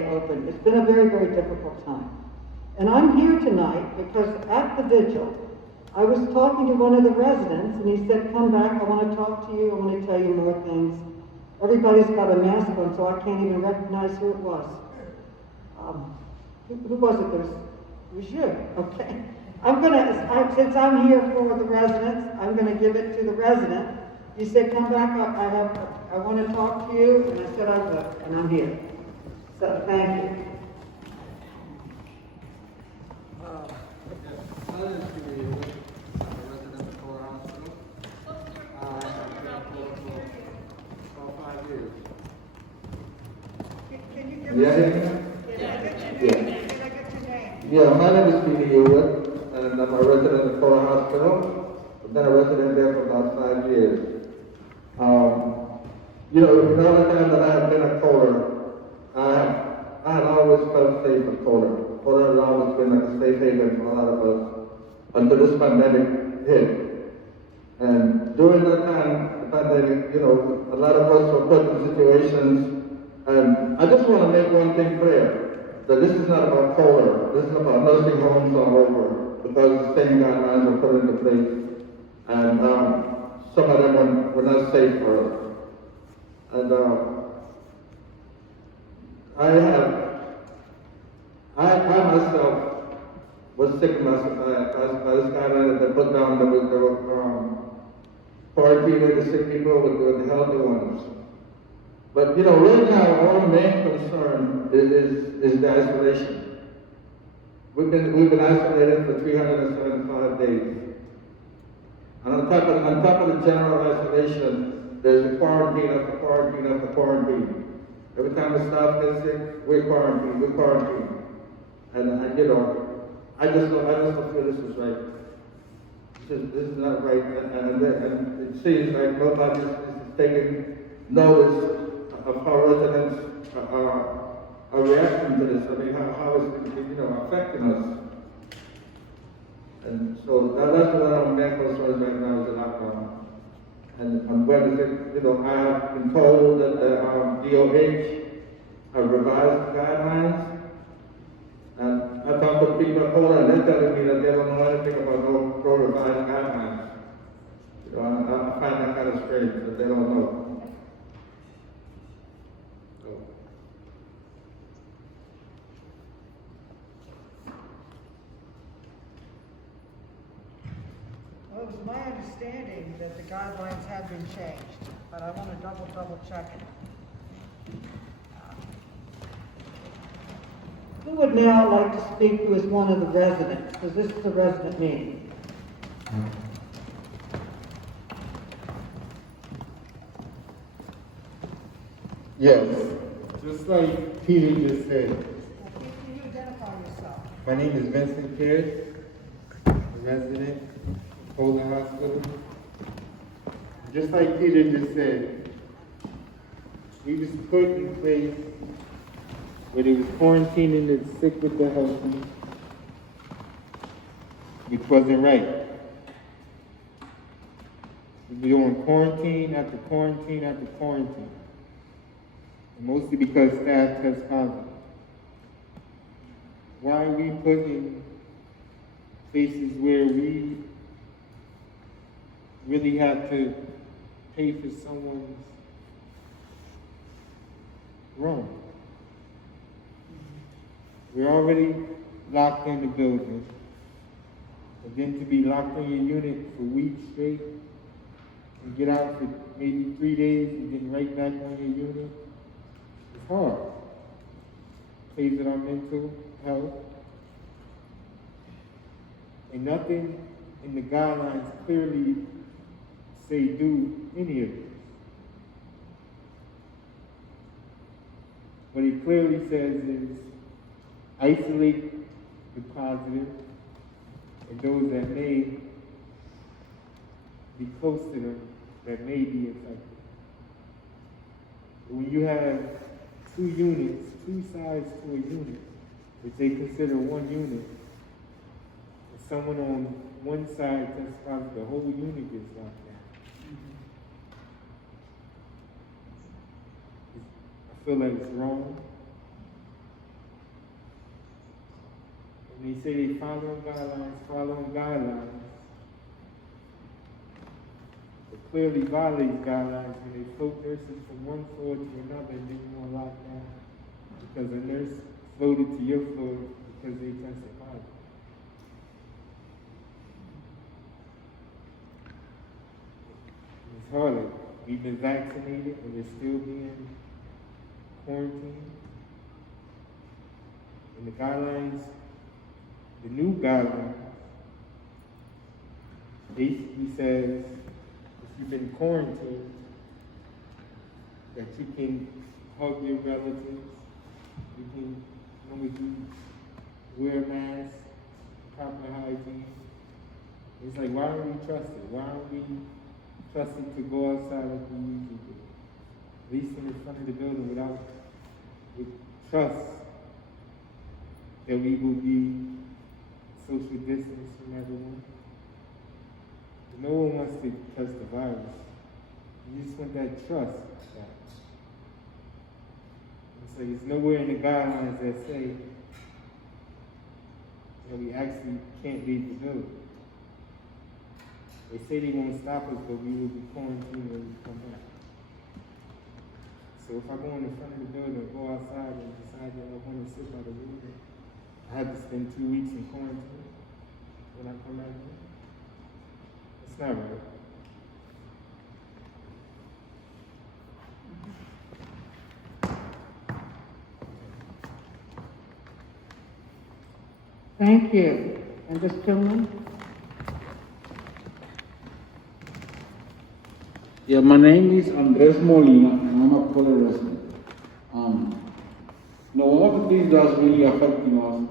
open. It's been a very, very difficult time. And I'm here tonight because at the vigil, I was talking to one of the residents and he said, come back, I want to talk to you, I want to tell you more things. Everybody's got a mask on, so I can't even recognize who it was. Who was it? It was you, okay. Since I'm here for the residents, I'm going to give it to the resident. You said, come back, I want to talk to you, and I said I would, and I'm here. So, thank you. My name is Peter. I'm a resident of the Core Hospital. I've been for about 5 years. Can you give us Yeah, my name is Peter Hewitt, and I'm a resident of the Core Hospital. I've been a resident there for about 5 years. In all the time that I have been a caller, I had always felt safe at Kohler. Kohler has always been like a safe haven for a lot of us until this pandemic hit. And during that time, the pandemic, a lot of us were put in situations, and I just want to make one thing clear, that this is not about Kohler. This is about nursing homes all over, because the same guidelines were put into place, and some of them were not safe for us. And I myself was sick myself by this guideline that they put down that was quarantining the sick people with the healthy ones. But right now our main concern is the isolation. We've been isolated for 375 days. And on top of the general isolation, there's the quarantine after quarantine after quarantine. Every time the staff gets sick, we're quarantined. And I just don't feel this is right. This is not right. And it seems like nobody is taking notice of how residents are reacting to this. I mean, how is it, affecting us? And so that's what our main concern right now is the lockdown. And when is it, I have been told that the DOH have revised guidelines. And I talked to people at Kohler, and they're telling me that they don't know anything about no revised guidelines. I find that kind of strange that they don't know. Well, it was my understanding that the guidelines have been changed, but I want to double check it. Who would now like to speak who is one of the residents? Because this is a resident meeting. Yes, just like Peter just said. Well, can you identify yourself? My name is Vincent Pierce, a resident of Kohler Hospital. Just like Peter just said, we was put in place where they was quarantining the sick with the healthy, which wasn't right. We were doing quarantine after quarantine after quarantine, and mostly because staff test positive. Why are we put in places where we really have to pay for someone's wrong? We're already locked in the building, and then to be locked in your unit for weeks straight, and get out for maybe 3 days, and then right back on your unit, it's hard. Plays with our mental health. And nothing in the guidelines clearly say do any of this. What it clearly says is isolate the positive and those that may be close to them that may be affected. But when you have 2 units, 2 sides to a unit, which they consider one unit, if someone on one side tests positive, the whole unit gets locked down. I feel like it's wrong. And they say they following guidelines, but clearly violates guidelines when they float nurses from one floor to another and then you on lockdown because a nurse floated to your floor because they tested positive. It's hard. We've been vaccinated and we're still being quarantined. And the guidelines, the new guidelines, basically says if you've been quarantined, that you can hug your relatives, you can, wear a mask, proper hygiene. It's like, why aren't we trusted? Why aren't we trusted to go outside like we usually do? At least in the front of the building with trust that we will be social distance from everyone. No one wants to touch the virus. You just want that trust back. And so there's nowhere in the guidelines that say that we actually can't leave the building. They say they won't stop us, but we will be quarantined when we come back. So if I go in the front of the building or go outside and decide that I want to sit by the window, I have to spend 2 weeks in quarantine when I come back in. It's not right. Thank you. And this gentleman? Yeah, my name is Andres Molina, and I'm a Poland resident. One of the things that's really affecting us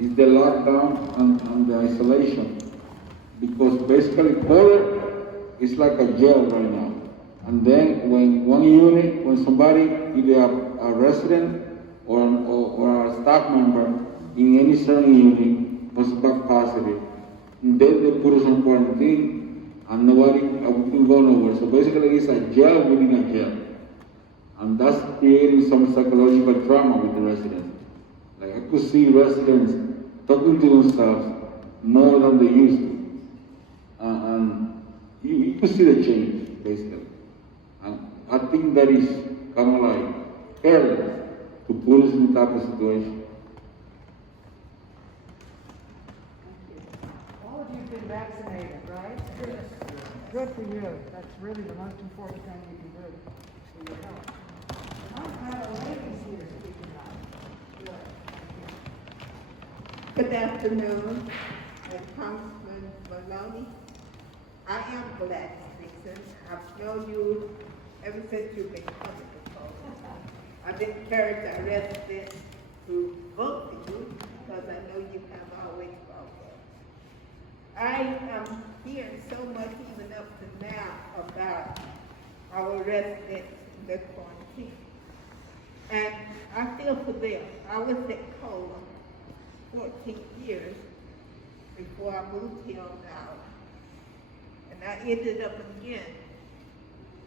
is the lockdown and the isolation. Because basically Poland is like a jail right now. And then when somebody, either a resident or a staff member in any certain unit was back positive, and then they put us on quarantine and nobody can go nowhere. So basically it's a jail within a jail. And that's creating some psychological trauma with the residents. Like I could see residents talking to themselves more than they used to. And you could see the change, basically. And I think that is kind of like careless to put us in that type of situation. All of you have been vaccinated, right? Good for you. That's really the most important thing you can do for your health. I've got a ladies here speaking out. Good. Good afternoon, Congresswoman Maloney. I am a black citizen. I've known you ever since you've been coming to Poland. I've encouraged our residents to vote for you because I know you have always voted. I am hearing so much even up to now about our residents in the quarantine. And I feel for them. I was at COLA 14 years before I moved here now. And I ended up again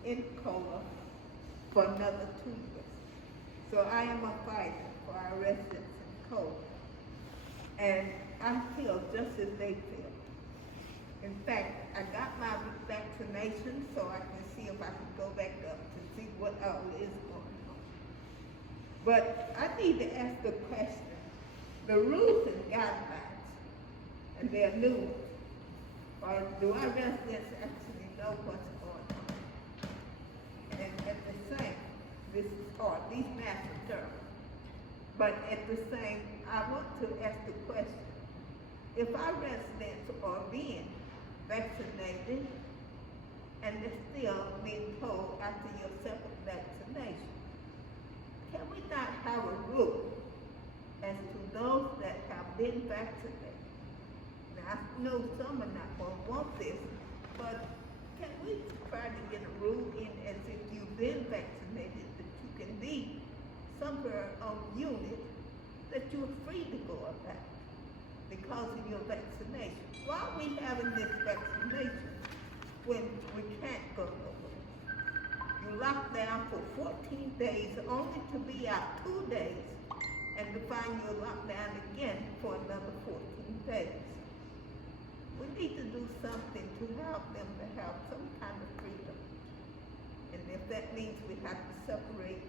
in COLA for another 2 years. So I am a fighter for our residents in COLA. And I feel just as they feel. In fact, I got my vaccination so I can see if I can go back up to see what all is going on. But I need to ask the question. The rules and guidelines, and they're new, or do our residents actually know what's going on? And at the same, this is hard, these masks are terrible. But at the same, I want to ask the question, if our residents are being vaccinated and they're still being told after your second vaccination, can we not have a rule as to those that have been vaccinated? Now, I know some are not going to want this, but can we try to get a rule in as if you've been vaccinated that you can be somewhere on unit that you're free to go about because of your vaccination? Why are we having this vaccination when we can't go nowhere? You locked down for 14 days only to be out 2 days and to find you locked down again for another 14 days. We need to do something to help them to have some kind of freedom. And if that means we have to separate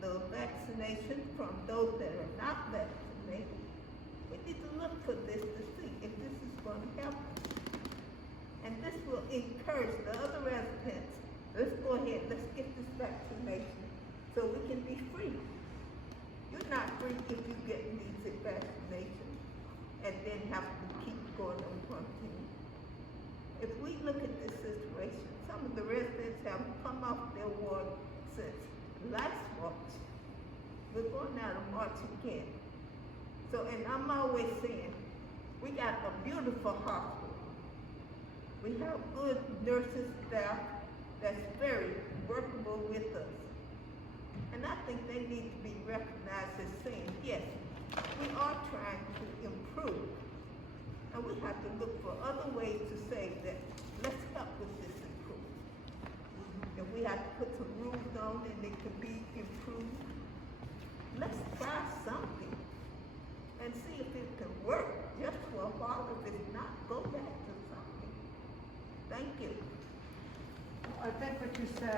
the vaccination from those that are not vaccinated, we need to look for this to see if this is going to help us. And this will encourage the other residents, let's go ahead, let's get this vaccination so we can be free. You're not free if you get these vaccinations and then have to keep going on quarantine. If we look at this situation, some of the residents have come off their ward since last March. We're going out of March again. So, and I'm always saying, we got a beautiful hospital. We have good nurses staff that's very workable with us. And I think they need to be recognized as saying, yes, we are trying to improve. And we have to look for other ways to say that, let's help with this improvement. If we have to put some rules on and it can be improved, let's try something and see if it can work just for a while. If it's not, go back to something. Thank you. I think what you said